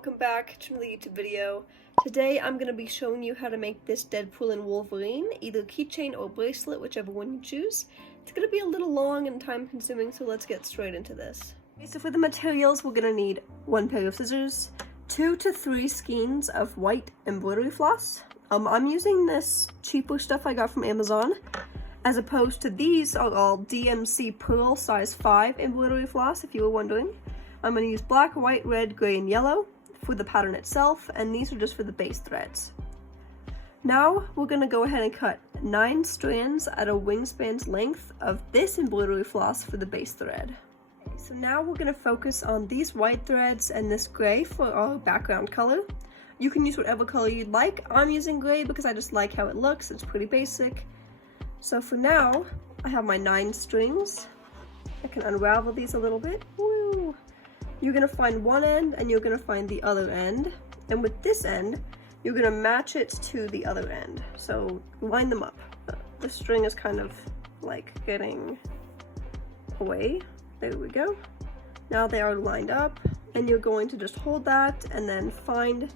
welcome back to the YouTube video. Today I'm going to be showing you how to make this Deadpool and Wolverine, either keychain or bracelet, whichever one you choose. It's going to be a little long and time consuming, so let's get straight into this. Okay, so for the materials we're going to need 1 pair of scissors, 2 to 3 skeins of white embroidery floss. I'm using this cheaper stuff I got from Amazon, as opposed to these are all DMC Pearl size 5 embroidery floss, if you were wondering. I'm going to use black, white, red, gray, and yellow for the pattern itself, and these are just for the base threads. Now we're going to go ahead and cut 9 strands at a wingspan's length of this embroidery floss for the base thread. So now we're going to focus on these white threads and this gray for our background color. You can use whatever color you'd like. I'm using gray because I just like how it looks. It's pretty basic. So for now, I have my 9 strings. I can unravel these a little bit. Woo! You're going to find one end and you're going to find the other end. And with this end, you're going to match it to the other end. So line them up. The string is kind of like getting away. There we go. Now they are lined up, and you're going to just hold that and then find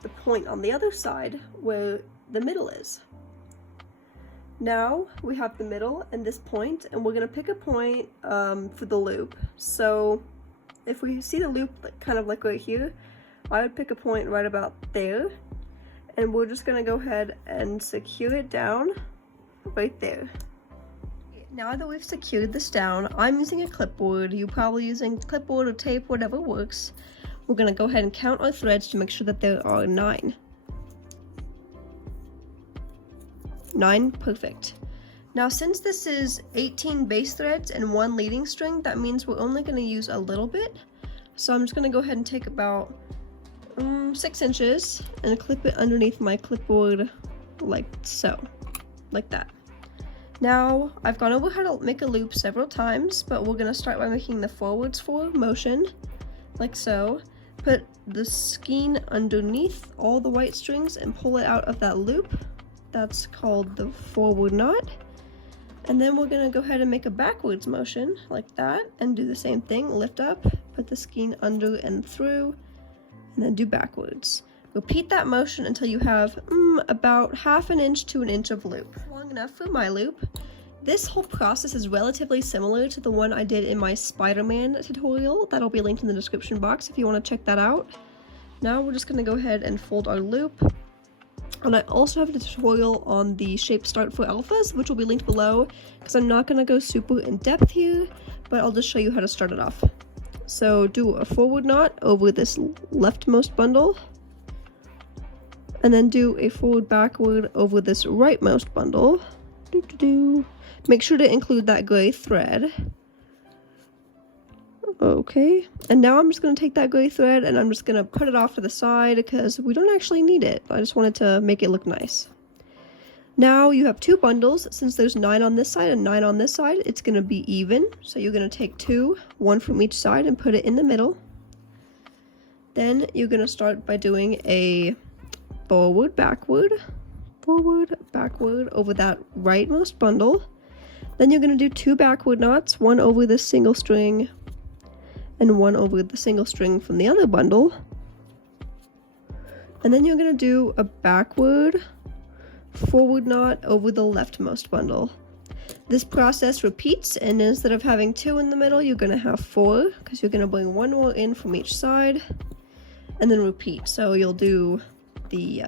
the point on the other side where the middle is. Now we have the middle and this point, and we're going to pick a point for the loop. So if we see the loop kind of like right here, I would pick a point right about there, and we're just going to go ahead and secure it down right there. Now that we've secured this down, I'm using a clipboard. You're probably using clipboard or tape, whatever works. We're going to go ahead and count our threads to make sure that there are 9. 9, perfect. Now since this is 18 base threads and 1 leading string, that means we're only going to use a little bit. So I'm just going to go ahead and take about 6 inches and clip it underneath my clipboard like so, like that. Now I've gone over how to make a loop several times, but we're going to start by making the forwards forward motion, like so. Put the skein underneath all the white strings and pull it out of that loop. That's called the forward knot. And then we're going to go ahead and make a backwards motion like that and do the same thing. Lift up, put the skein under and through, and then do backwards. Repeat that motion until you have about ½ an inch to an inch of loop. Long enough for my loop. This whole process is relatively similar to the one I did in my Spider-Man tutorial. That'll be linked in the description box if you want to check that out. Now we're just going to go ahead and fold our loop. And I also have a tutorial on the shape start for alphas, which will be linked below, because I'm not going to go super in depth here, but I'll just show you how to start it off. So do a forward knot over this leftmost bundle, and then do a forward backward over this rightmost bundle. Make sure to include that gray thread. Okay, and now I'm just going to take that gray thread and I'm just going to put it off to the side because we don't actually need it. I just wanted to make it look nice. Now you have 2 bundles. Since there's 9 on this side and 9 on this side, it's going to be even. So you're going to take 2, 1 from each side, and put it in the middle. Then you're going to start by doing a forward, backward over that rightmost bundle. Then you're going to do 2 backward knots, 1 over this single string and 1 over the single string from the other bundle. And then you're going to do a backward, forward knot over the leftmost bundle. This process repeats, and instead of having 2 in the middle, you're going to have 4, because you're going to bring 1 more in from each side, and then repeat. So you'll do the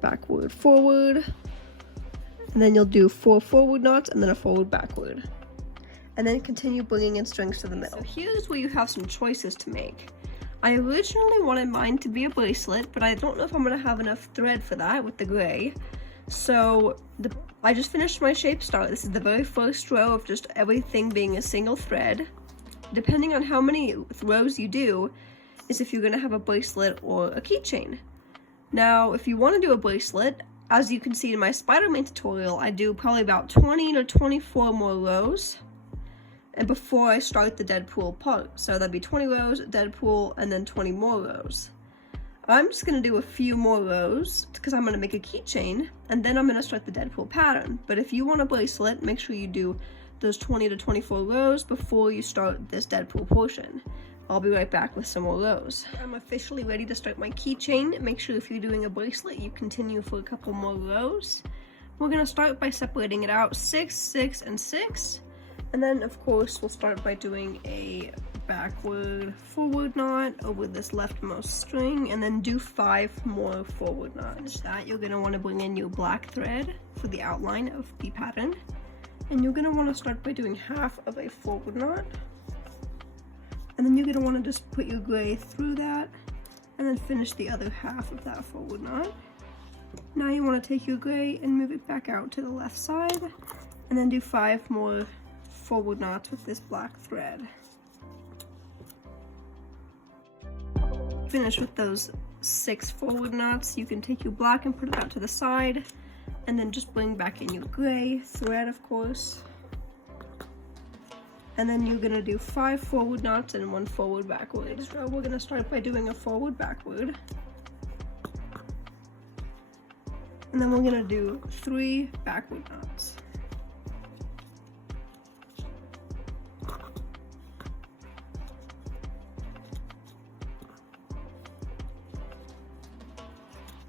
backward, forward, and then you'll do 4 forward knots and then a forward backward, and then continue bringing in strings to the middle. So here's where you have some choices to make. I originally wanted mine to be a bracelet, but I don't know if I'm going to have enough thread for that with the gray. So I just finished my shape start. This is the very first row of just everything being a single thread. Depending on how many rows you do is if you're going to have a bracelet or a keychain. Now, if you want to do a bracelet, as you can see in my Spider-Man tutorial, I do probably about 20 to 24 more rows, and before I start the Deadpool part. So that'd be 20 rows, Deadpool, and then 20 more rows. I'm just going to do a few more rows because I'm going to make a keychain, and then I'm going to start the Deadpool pattern. But if you want a bracelet, make sure you do those 20 to 24 rows before you start this Deadpool portion. I'll be right back with some more rows. I'm officially ready to start my keychain. Make sure if you're doing a bracelet, you continue for a couple more rows. We're gonna start by separating it out 6, 6, and 6. And then of course, we'll start by doing a backward forward knot over this leftmost string, and then do 5 more forward knots. That you're gonna wanna bring in your black thread for the outline of the pattern. And you're gonna wanna start by doing half of a forward knot. And then you're gonna wanna just put your gray through that, and then finish the other half of that forward knot. Now you wanna take your gray and move it back out to the left side, and then do 5 more forward knots with this black thread. Finish with those 6 forward knots. You can take your black and put it out to the side, and then just bring back in your gray thread, of course. And then you're gonna do 5 forward knots and 1 forward backward. So we're gonna start by doing a forward backward. And then we're gonna do 3 backward knots.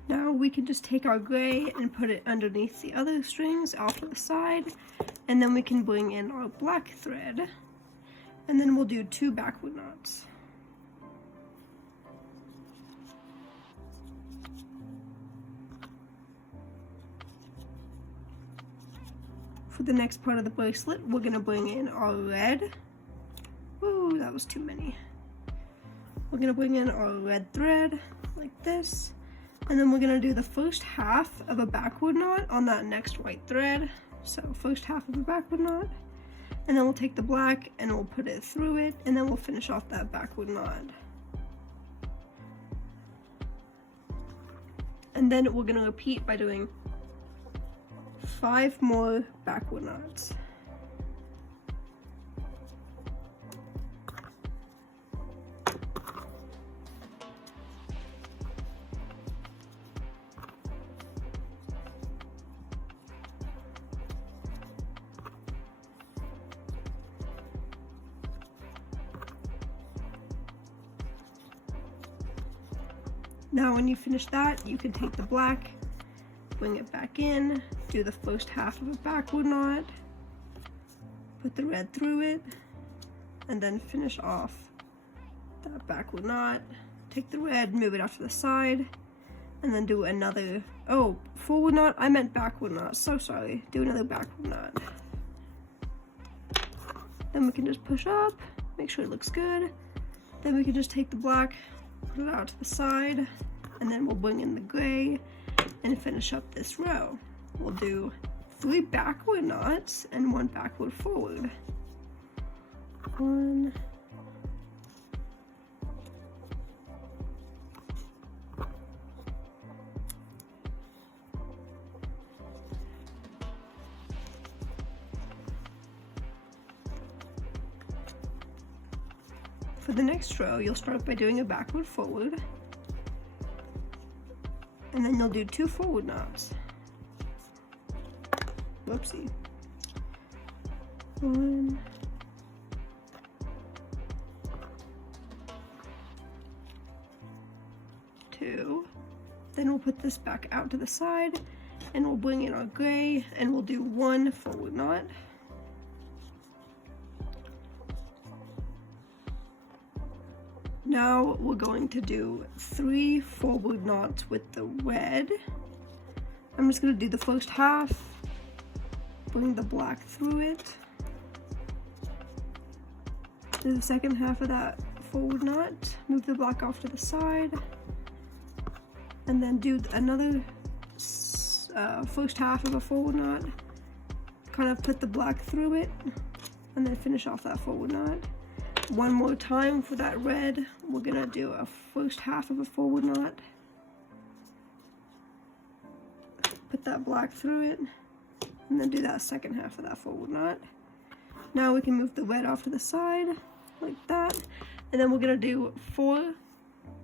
Now we can just take our gray and put it underneath the other strings off to the side, and then we can bring in our black thread, and then we'll do 2 backward knots. For the next part of the bracelet, we're gonna bring in our red. Ooh, that was too many. We're gonna bring in our red thread like this. And then we're gonna do the first half of a backward knot on that next white thread. So first half of a backward knot, and then we'll take the black and we'll put it through it, and then we'll finish off that backward knot. And then we're gonna repeat by doing 5 more backward knots. Now when you finish that, you can take the black, bring it back in, do the first half of a backward knot, put the red through it, and then finish off that backward knot. Take the red, move it off to the side, and then do another, oh, forward knot, I meant backward knot, so sorry. Do another backward knot. Then we can just push up, make sure it looks good. Then we can just take the black, put it out to the side, and then we'll bring in the gray and finish up this row. We'll do 3 backward knots and 1 backward forward. 1, for the next row, you'll start by doing a backward forward, and then you'll do 2 forward knots. Whoopsie. 1, 2. Then we'll put this back out to the side, and we'll bring in our gray, and we'll do 1 forward knot. Now we're going to do 3 forward knots with the red. I'm just going to do the first half, bring the black through it, do the second half of that forward knot, move the black off to the side, and then do another first half of a forward knot, kind of put the black through it, and then finish off that forward knot. One more time for that red, we're gonna do a first half of a forward knot, put that black through it, and then do that second half of that forward knot. Now we can move the red off to the side like that, and then we're gonna do 4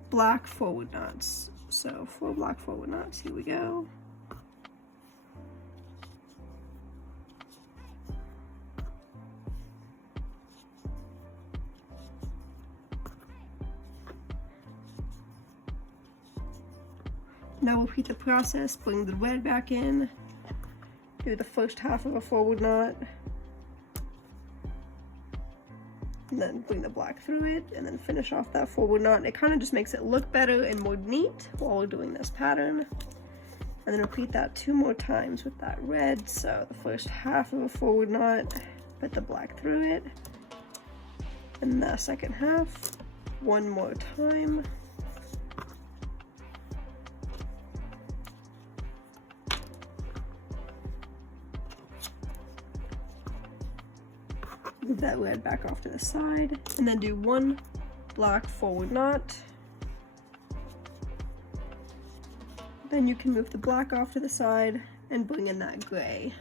black forward knots. So 4 black forward knots, here we go. Now repeat the process, bring the red back in, do the first half of a forward knot, and then bring the black through it, and then finish off that forward knot. It kind of just makes it look better and more neat while we're doing this pattern. And then repeat that 2 more times with that red. So the first half of a forward knot, put the black through it, and the second half, 1 more time. Move that red back off to the side, and then do 1 black forward knot. Then you can move the black off to the side and bring in that gray,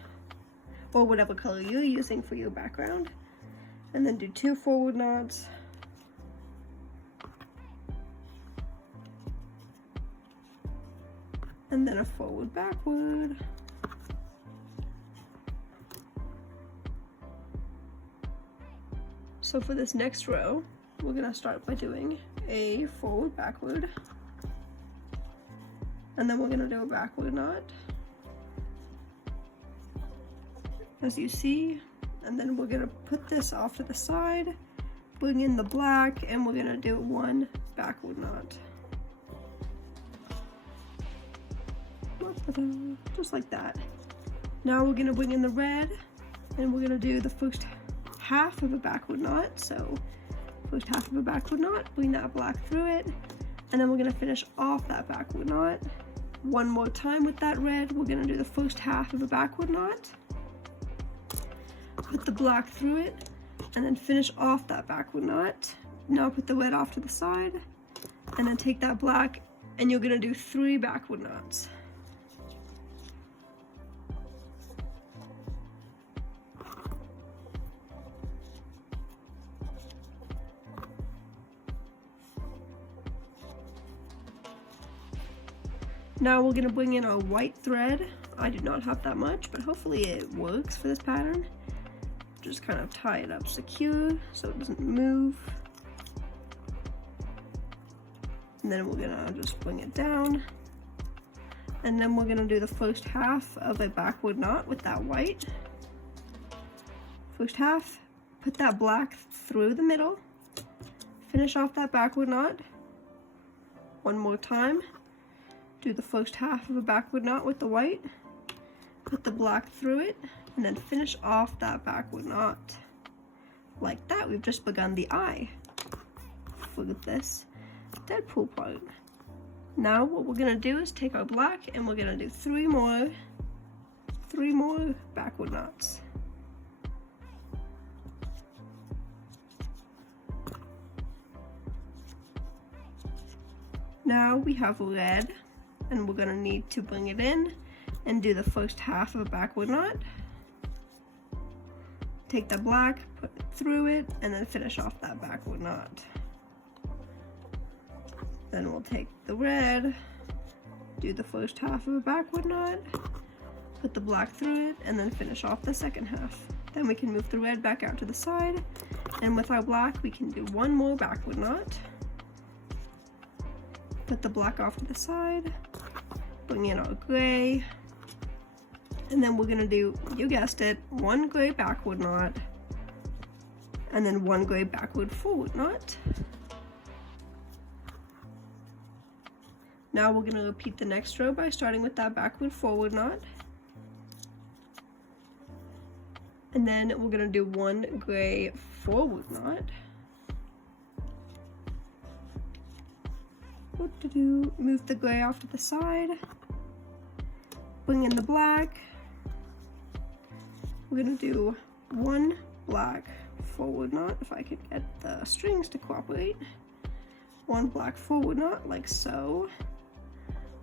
or whatever color you're using for your background. And then do 2 forward knots. And then a forward backward. So for this next row, we're gonna start by doing a forward backward. And then we're gonna do a backward knot, as you see. And then we're gonna put this off to the side, bring in the black, and we're gonna do 1 backward knot. Just like that. Now we're gonna bring in the red, and we're gonna do the first half of a backward knot. So first half of a backward knot, bring that black through it, and then we're gonna finish off that backward knot 1 more time with that red. We're gonna do the first half of a backward knot, put the black through it, and then finish off that backward knot. Now put the red off to the side, and then take that black, and you're gonna do 3 backward knots. Now we're gonna bring in our white thread. I do not have that much, but hopefully it works for this pattern. Just kind of tie it up secure so it doesn't move. And then we're gonna just bring it down. And then we're gonna do the first half of a backward knot with that white. First half, put that black through the middle. Finish off that backward knot 1 more time. Do the first half of a backward knot with the white, put the black through it, and then finish off that backward knot. Like that, we've just begun the eye for this Deadpool part. Now what we're gonna do is take our black and we're gonna do 3 more backward knots. Now we have red, and we're gonna need to bring it in and do the first half of a backward knot. Take the black, put it through it, and then finish off that backward knot. Then we'll take the red, do the first half of a backward knot, put the black through it, and then finish off the second half. Then we can move the red back out to the side, and with our black we can do 1 more backward knot. Put the black off to the side, bring in our gray, and then we're gonna do, you guessed it, 1 gray backward knot, and then 1 gray backward forward knot. Now we're gonna repeat the next row by starting with that backward forward knot. And then we're gonna do 1 gray forward knot. What to do? Move the gray off to the side. Bring in the black. We're gonna do 1 black forward knot, if I could get the strings to cooperate. 1 black forward knot, like so.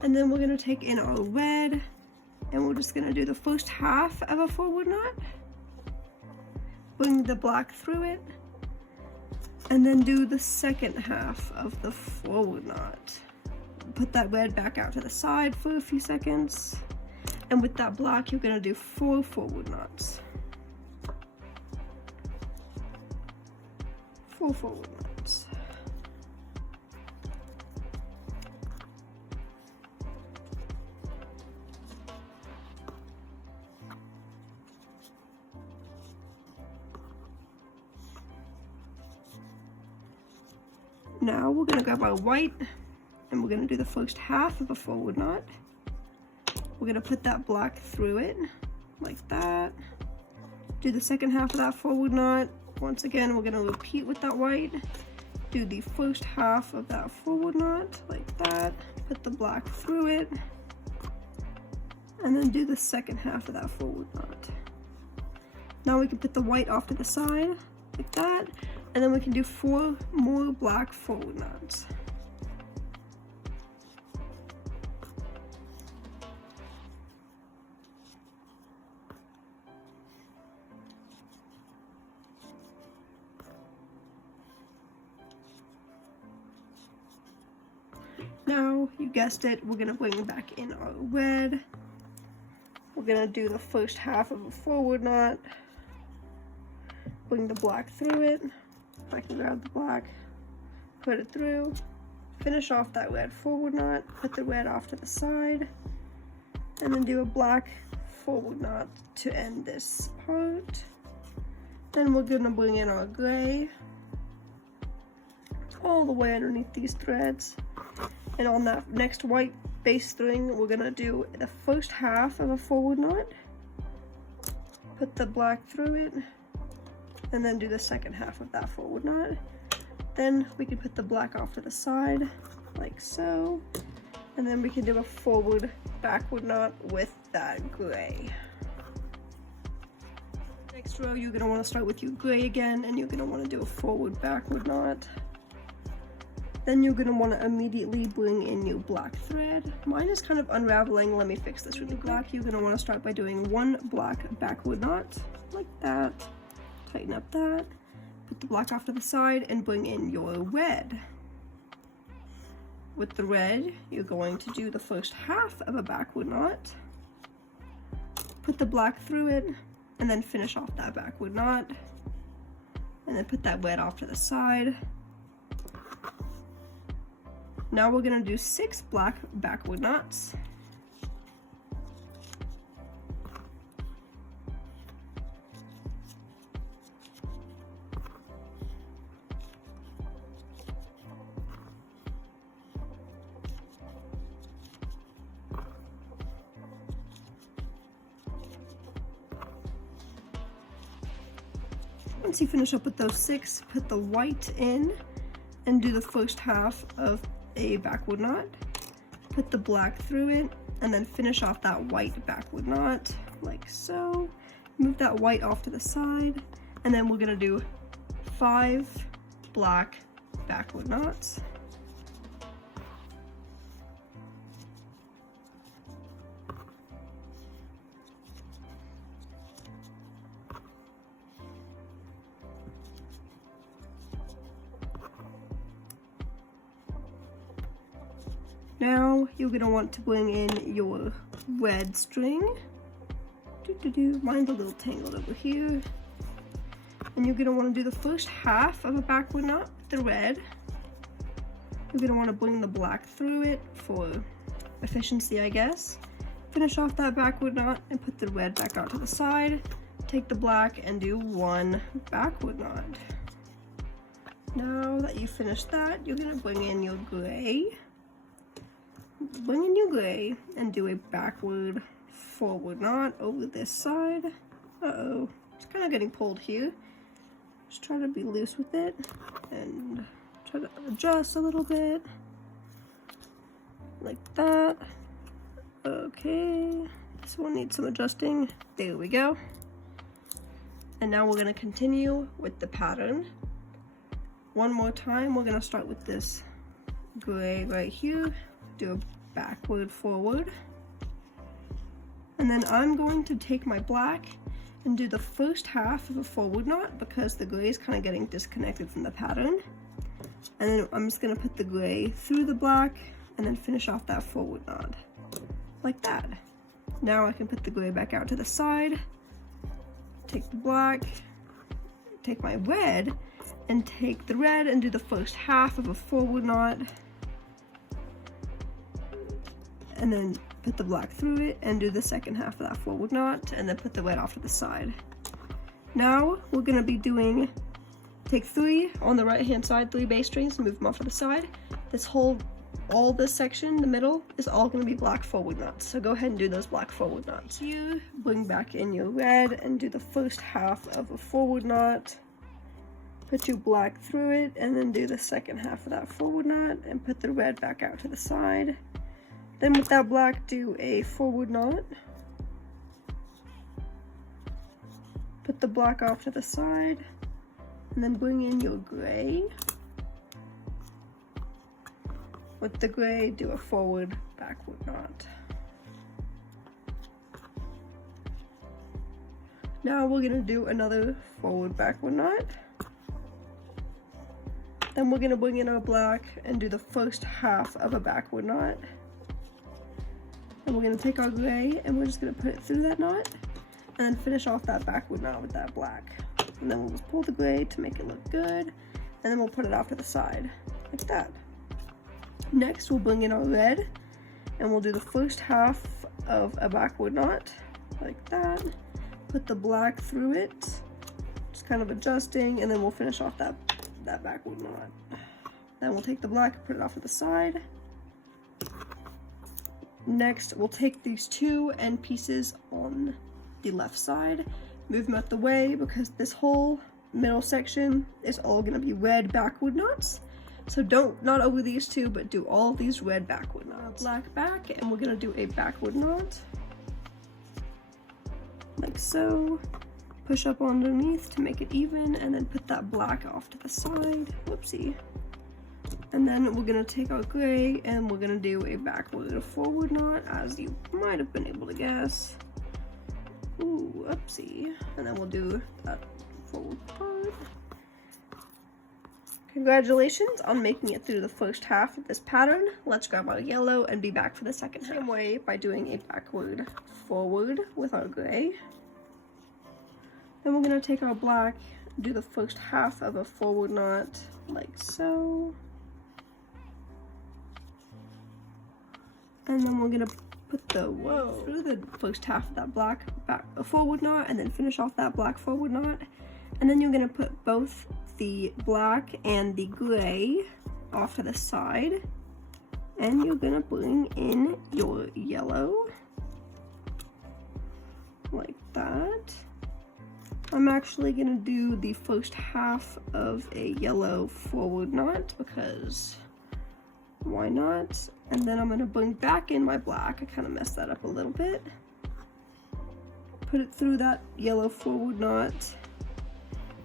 And then we're gonna take in our red, and we're just gonna do the first half of a forward knot. Bring the black through it, and then do the second half of the forward knot. Put that red back out to the side for a few seconds, and with that black you're gonna do 4 forward knots. 4 forward knots. Now we're gonna grab our white and we're gonna do the first half of a forward knot. We're gonna put that black through it, like that. Do the second half of that forward knot. Once again, we're gonna repeat with that white. Do the first half of that forward knot, like that. Put the black through it. And then do the second half of that forward knot. Now we can put the white off to the side, like that. And then we can do 4 more black forward knots. Now, you guessed it, we're gonna bring back in our red. We're gonna do the first half of a forward knot. Bring the black through it. If I can grab the black, put it through. Finish off that red forward knot, put the red off to the side, and then do a black forward knot to end this part. Then we're gonna bring in our gray all the way underneath these threads. And on that next white base string, we're gonna do the first half of a forward knot, put the black through it, and then do the second half of that forward knot. Then we can put the black off to the side, like so, and then we can do a forward backward knot with that gray. Next row, you're gonna wanna start with your gray again, and you're gonna wanna do a forward backward knot. Then you're gonna wanna immediately bring in your black thread. Mine is kind of unraveling, let me fix this really quick. You're gonna wanna start by doing 1 black backward knot, like that. Tighten up that, put the black off to the side, and bring in your red. With the red, you're going to do the first half of a backward knot, put the black through it, and then finish off that backward knot, and then put that red off to the side. Now we're gonna do 6 black backward knots. Once you finish up with those 6, put the white in and do the first half of a backward knot, put the black through it, and then finish off that white backward knot, like so. Move that white off to the side, and then we're gonna do 5 black backward knots. Now you're gonna want to bring in your red string. Mine's a little tangled over here. And you're gonna want to do the first half of a backward knot with the red. You're gonna want to bring the black through it for efficiency, I guess. Finish off that backward knot and put the red back out to the side. Take the black and do 1 backward knot. Now that you've finished that, you're gonna bring in your gray. Bring in your gray and do a backward forward knot over this side. Uh-oh, it's kind of getting pulled here. Just try to be loose with it and try to adjust a little bit, like that. Okay, this one needs some adjusting. There we go. And now we're gonna continue with the pattern. One more time, we're gonna start with this gray right here. Do a backward forward, and then I'm going to take my black and do the first half of a forward knot because the gray is kind of getting disconnected from the pattern, and then I'm just going to put the gray through the black and then finish off that forward knot like that. Now I can put the gray back out to the side, take the black, take my red, and take the red and do the first half of a forward knot, and then put the black through it and do the second half of that forward knot, and then put the red off to the side. Now we're gonna be doing take 3 on the right hand side, 3 bass strings, and move them off to the side. All this section, the middle, is all going to be black forward knots. So go ahead and do those black forward knots. You bring back in your red and do the first half of a forward knot. Put your black through it and then do the second half of that forward knot and put the red back out to the side. Then with that black, do a forward knot. Put the black off to the side and then bring in your gray. With the gray, do a forward, backward knot. Now we're gonna do another forward, backward knot. Then we're gonna bring in our black and do the first half of a backward knot. And we're gonna take our gray and we're just gonna put it through that knot and then finish off that backward knot with that black. And then we'll just pull the gray to make it look good, and then we'll put it off to the side, like that. Next, we'll bring in our red, and we'll do the first half of a backward knot, like that. Put the black through it, just kind of adjusting, and then we'll finish off that backward knot. Then we'll take the black and put it off to the side. Next, we'll take these 2 end pieces on the left side, move them out the way, because this whole middle section is all going to be red backward knots. So not over these 2, but do all these red backward knots. Black back, and we're gonna do a backward knot, like so. Push up underneath to make it even, and then put that black off to the side. Whoopsie. And then we're gonna take our gray, and we're gonna do a backward and a forward knot, as you might have been able to guess. Ooh, whoopsie. And then we'll do that forward part. Congratulations on making it through the first half of this pattern. Let's grab our yellow and be back for the second half. Same way by doing a backward forward with our gray. Then we're going to take our black, do the first half of a forward knot like so. And then we're going to put the through the first half of that black forward knot and then finish off that black forward knot. And then you're going to put both the black and the gray off to the side, and you're gonna bring in your yellow like that. I'm actually gonna do the first half of a yellow forward knot because why not? And then I'm gonna bring back in my black. I kind of messed that up a little bit. Put it through that yellow forward knot.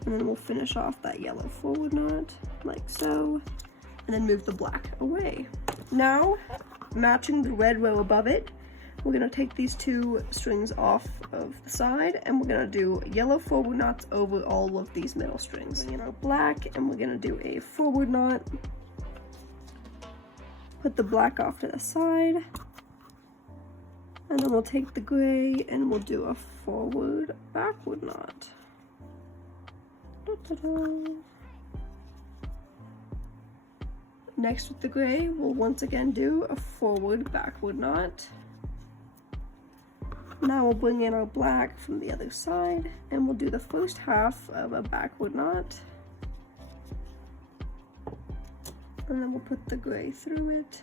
And then we'll finish off that yellow forward knot, like so, and then move the black away. Now, matching the red row above it, we're gonna take these 2 strings off of the side, and we're gonna do yellow forward knots over all of these middle strings. Bring in our black, and we're gonna do a forward knot. Put the black off to the side, and then we'll take the gray, and we'll do a forward backward knot. Next with the gray, we'll once again do a forward backward knot. Now we'll bring in our black from the other side, and we'll do the first half of a backward knot. And then we'll put the gray through it,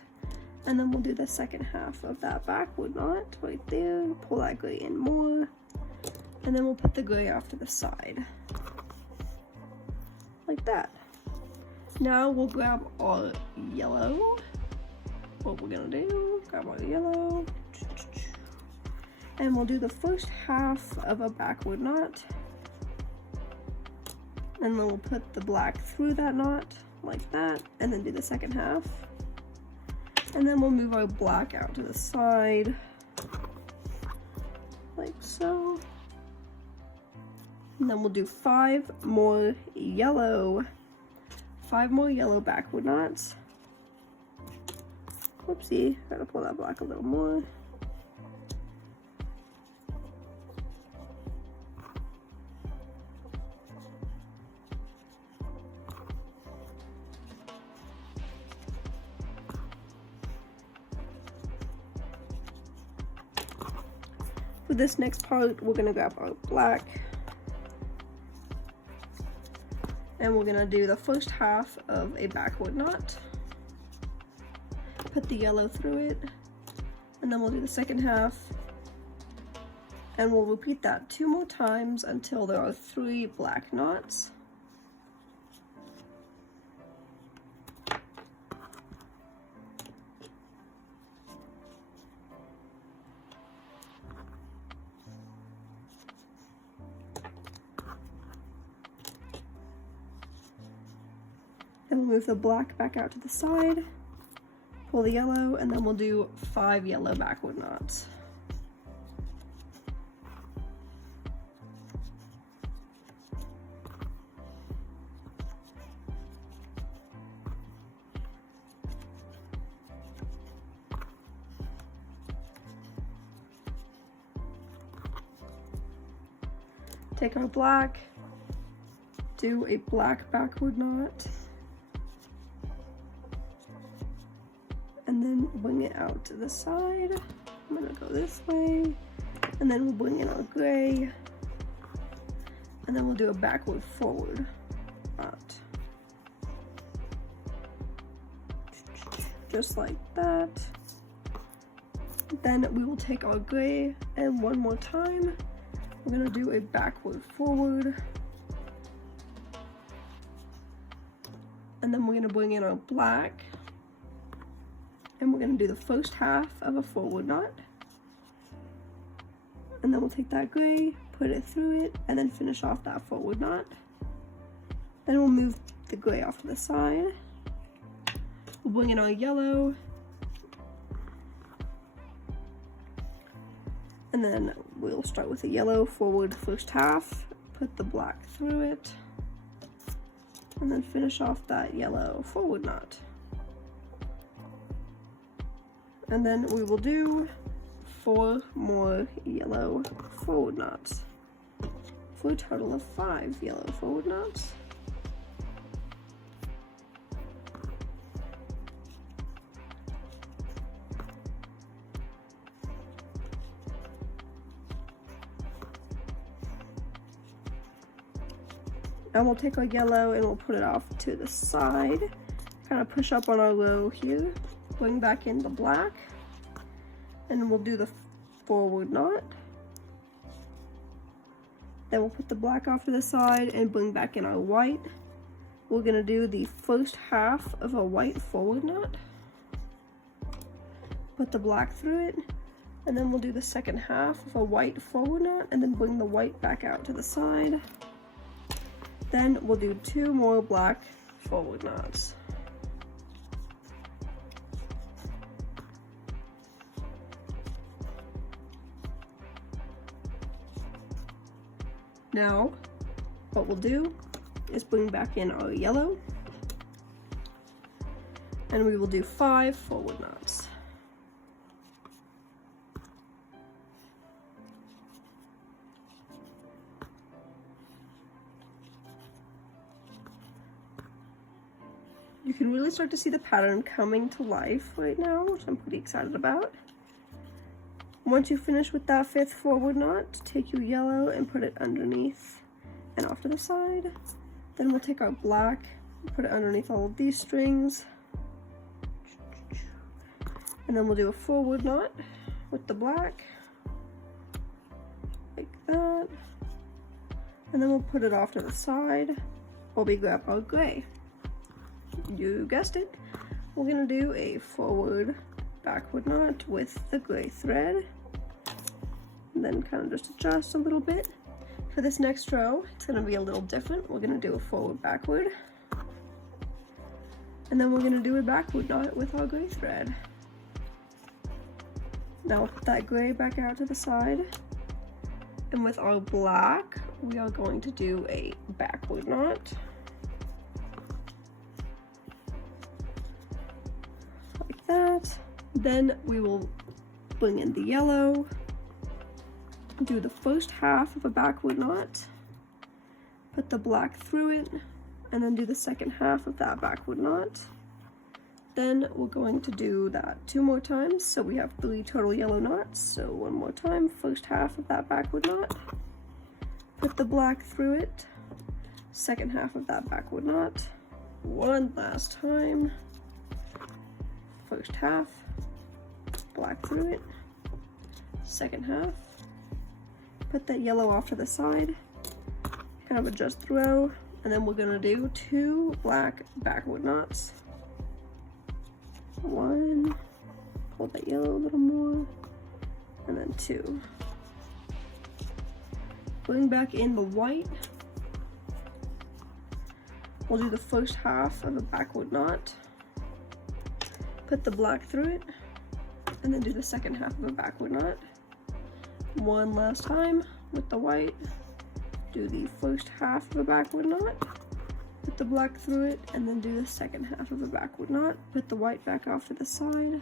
and then we'll do the second half of that backward knot right there. Pull that gray in more, and then we'll put the gray off to the side. Like that. Now we'll grab our yellow. What we're gonna do, grab our yellow, and we'll do the first half of a backward knot, and then we'll put the black through that knot like that, and then do the second half, and then we'll move our black out to the side like so. And then we'll do 5 more yellow backward knots. Whoopsie, gotta pull that black a little more. For this next part, we're gonna grab our black, and we're gonna do the first half of a backward knot. Put the yellow through it, and then we'll do the second half, and we'll repeat that 2 more times until there are 3 black knots. Then we'll move the black back out to the side, pull the yellow, and then we'll do 5 yellow backward knots. Take our black, do a black backward knot, and then bring it out to the side. I'm gonna go this way, and then we'll bring in our gray, and then we'll do a backward forward knot. Just like that. Then we will take our gray, and one more time, we're gonna do a backward forward, and then we're gonna bring in our black, and we're gonna do the first half of a forward knot, and then we'll take that gray, put it through it, and then finish off that forward knot. Then we'll move the gray off to the side. We'll bring in our yellow, and then we'll start with a yellow forward first half, put the black through it, and then finish off that yellow forward knot. And then we will do 4 more yellow forward knots for a total of 5 yellow forward knots. And we'll take our yellow and we'll put it off to the side, kind of push up on our row here, bring back in the black, and we'll do the forward knot. Then we'll put the black off to the side and bring back in our white. We're gonna do the first half of a white forward knot, put the black through it, and then we'll do the second half of a white forward knot, and then bring the white back out to the side. Then we'll do 2 more black forward knots. Now, what we'll do is bring back in our yellow, and we will do 5 forward knots. You can really start to see the pattern coming to life right now, which I'm pretty excited about. Once you finish with that 5th forward knot, take your yellow and put it underneath and off to the side. Then we'll take our black and put it underneath all of these strings. And then we'll do a forward knot with the black, like that. And then we'll put it off to the side while we grab our gray. You guessed it, we're gonna do a forward backward knot with the gray thread, and then kind of just adjust a little bit. For this next row, it's gonna be a little different. We're gonna do a forward backward, and then we're gonna do a backward knot with our gray thread. Now we'll put that gray back out to the side, and with our black, we are going to do a backward knot. That. Then we will bring in the yellow, do the first half of a backward knot, put the black through it, and then do the second half of that backward knot. Then we're going to do that 2 more times, so we have 3 total yellow knots. So 1 more time, first half of that backward knot, put the black through it, second half of that backward knot, one last time, first half, black through it, second half, put that yellow off to the side, kind of adjust through, and then we're gonna do 2 black backward knots. 1, hold that yellow a little more, and then 2. Bring back in the white. We'll do the first half of a backward knot, put the black through it, and then do the second half of a backward knot. One last time with the white, do the first half of a backward knot, put the black through it, and then do the second half of a backward knot, put the white back off to the side.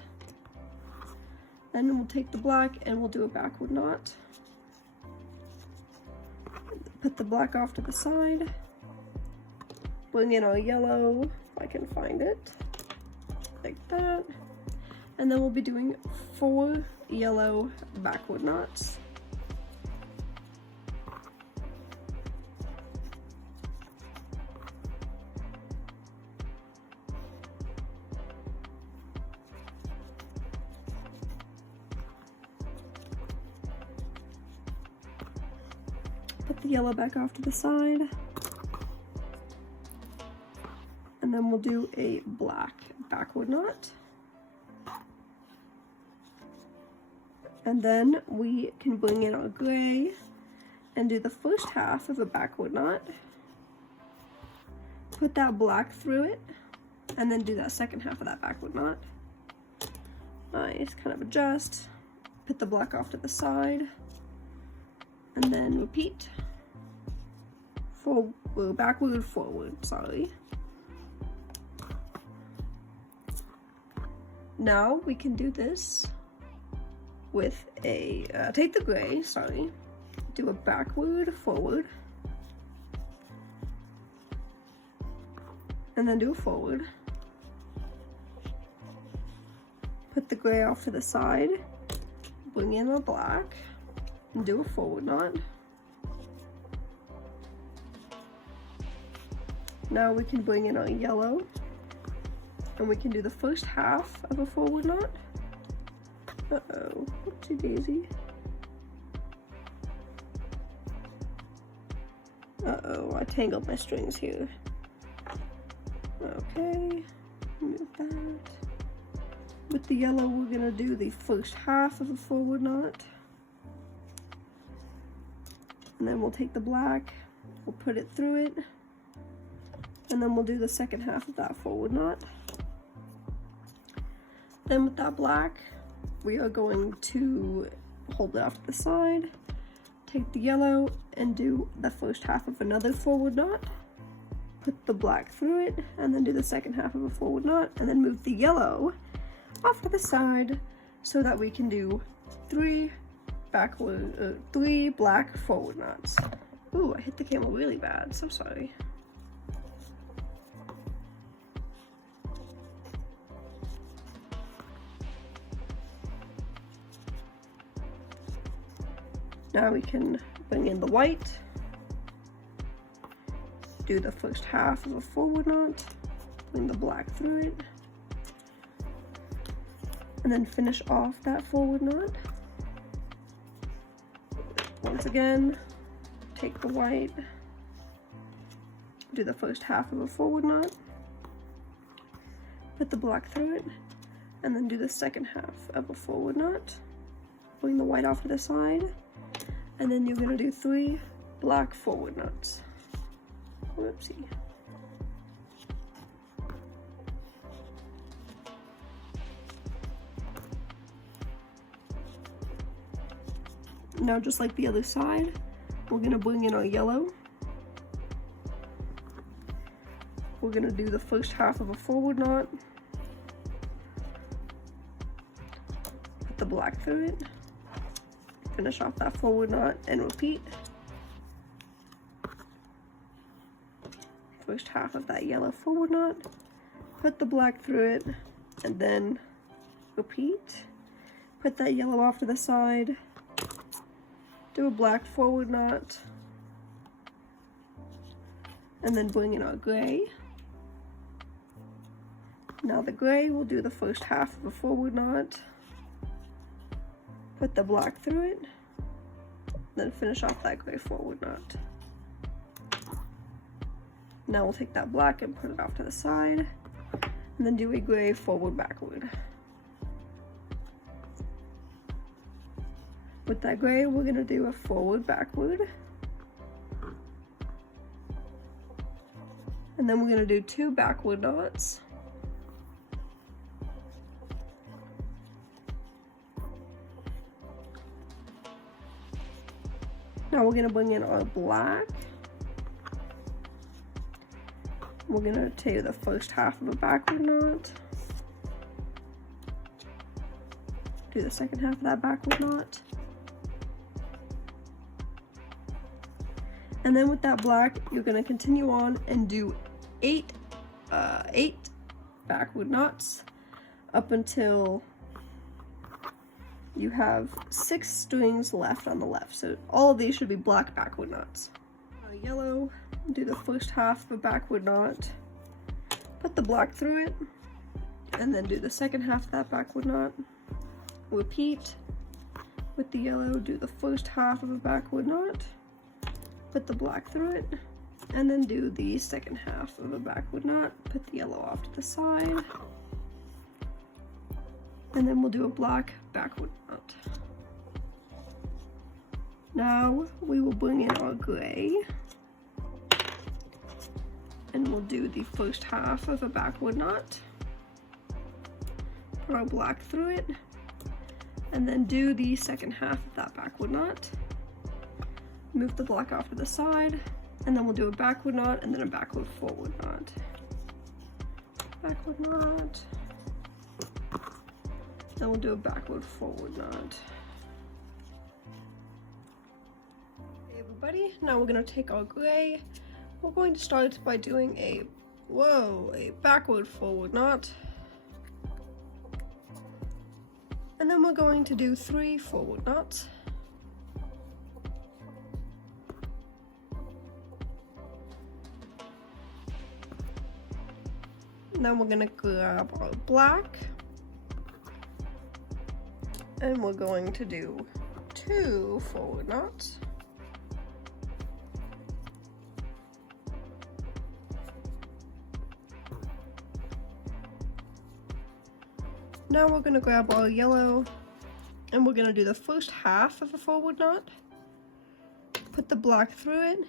Then we'll take the black and we'll do a backward knot. Put the black off to the side. Bring in our yellow, if I can find it, like that. And then we'll be doing 4 yellow backward knots. Put the yellow back off to the side. And then we'll do a black backward knot. And then we can bring in our gray and do the first half of a backward knot. Put that black through it, and then do that second half of that backward knot. Nice, kind of adjust. Put the black off to the side, and then repeat. Forward, backward, forward, sorry. Now we can do this with a, take the gray, sorry, do a backward, forward, and then do a forward. Put the gray off to the side, bring in the black, and do a forward knot. Now we can bring in our yellow, and we can do the first half of a forward knot. Uh-oh, whoopsie daisy. Uh-oh, I tangled my strings here. Okay, move that. With the yellow, we're gonna do the first half of a forward knot. And then we'll take the black, we'll put it through it, and then we'll do the second half of that forward knot. Then with that black, we are going to hold it off to the side, take the yellow, and do the first half of another forward knot. Put the black through it, and then do the second half of a forward knot, and then move the yellow off to the side so that we can do 3 black forward knots. Ooh, I hit the camel really bad, so sorry. Now we can bring in the white, do the first half of a forward knot, bring the black through it, and then finish off that forward knot. Once again, take the white, do the first half of a forward knot, put the black through it, and then do the second half of a forward knot. Bring the white off to the side, and then you're gonna do 3 black forward knots. Whoopsie. Now, just like the other side, we're gonna bring in our yellow. We're gonna do the first half of a forward knot. Put the black through it. Finish off that forward knot and repeat. First half of that yellow forward knot. Put the black through it and then repeat. Put that yellow off to the side. Do a black forward knot. and then bring in our gray. Now the gray, we'll do the first half of a forward knot, put the black through it, then finish off that gray forward knot. Now we'll take that black and put it off to the side, and then do a gray forward backward. With that gray, we're gonna do a forward backward, and then we're gonna do 2 backward knots. Now we're gonna bring in our black. We're gonna take the first half of a backward knot, do the second half of that backward knot, and then with that black, you're gonna continue on and do 8 backward knots up until you have 6 strings left on the left. So all of these should be black backward knots. Yellow, do the first half of a backward knot, put the black through it, and then do the second half of that backward knot. Repeat with the yellow, do the first half of a backward knot, put the black through it, and then do the second half of a backward knot, put the yellow off to the side, and then we'll do a black backward knot. Now we will bring in our gray, and we'll do the first half of a backward knot, put our black through it, and then do the second half of that backward knot. Move the black off to the side, and then we'll do a backward knot and then a backward forward knot. Backward knot. Then we'll do a backward forward knot. Hey everybody, now we're gonna take our gray. We're going to start by doing a backward forward knot. And then we're going to do 3 forward knots. And then we're gonna grab our black, and we're going to do 2 forward knots. Now we're going to grab our yellow, and we're going to do the first half of a forward knot, put the black through it,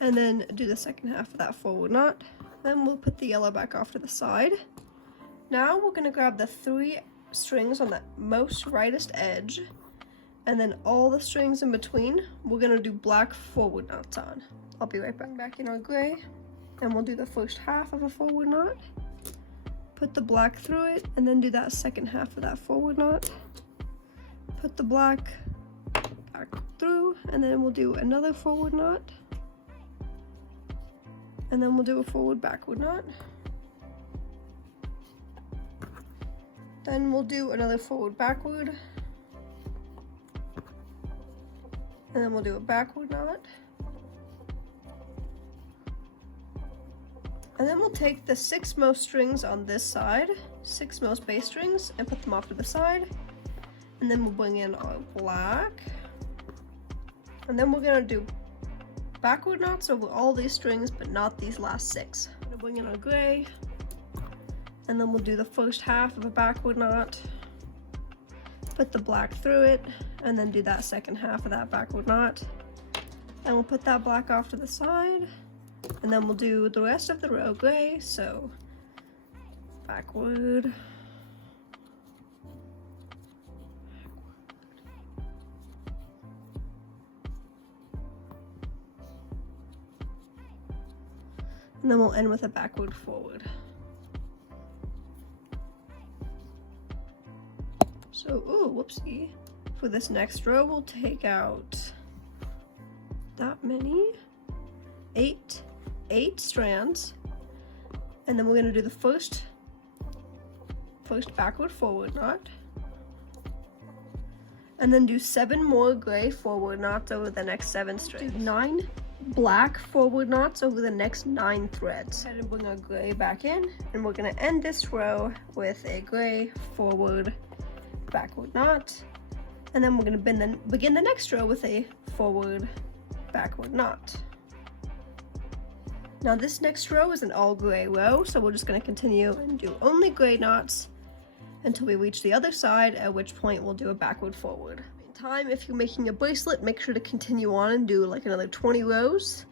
and then do the second half of that forward knot. Then we'll put the yellow back off to the side. Now we're going to grab the 3 strings on the most rightest edge, and then all the strings in between we're going to do black forward knots on. I'll be right back in our gray, and we'll do the first half of a forward knot, put the black through it, and then do that second half of that forward knot, put the black back through, and then we'll do another forward knot, and then we'll do a forward backward knot. Then we'll do another forward backward, and then we'll do a backward knot. And then we'll take the 6 most strings on this side, 6 most bass strings, and put them off to the side. And then we'll bring in our black. And then we're gonna do backward knots over all these strings, but not these last 6. I'm gonna bring in our gray, and then we'll do the first half of a backward knot, put the black through it, and then do that second half of that backward knot. And we'll put that black off to the side, and then we'll do the rest of the row gray, so backward, and then we'll end with a backward forward. So, ooh, whoopsie. For this next row, we'll take out that many, 8 strands, and then we're gonna do the first backward forward knot, and then do 7 more gray forward knots over the next 7 strings. Do 9 black forward knots over the next 9 threads. Go ahead and bring our gray back in, and we're going to end this row with a gray forward backward knot, and then we're going to begin the next row with a forward backward knot. Now this next row is an all gray row, so we're just going to continue and do only gray knots until we reach the other side, at which point we'll do a backward forward. Time, if you're making a bracelet, make sure to continue on and do like another 20 rows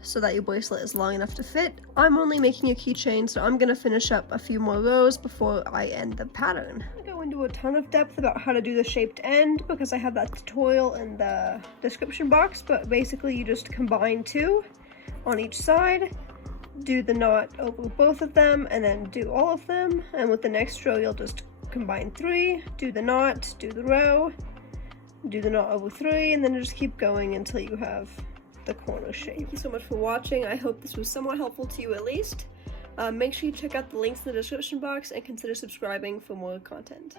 so that your bracelet is long enough to fit. I'm only making a keychain, so I'm gonna finish up a few more rows before I end the pattern. I'm gonna go into a ton of depth about how to do the shaped end because I have that tutorial in the description box, but basically you just combine 2 on each side, do the knot over both of them, and then do all of them, and with the next row you'll just combine 3, do the knot, do the row, do the knot over 3, and then just keep going until you have the corner shape. Thank you so much for watching. I hope this was somewhat helpful to you at least. Make sure you check out the links in the description box and consider subscribing for more content.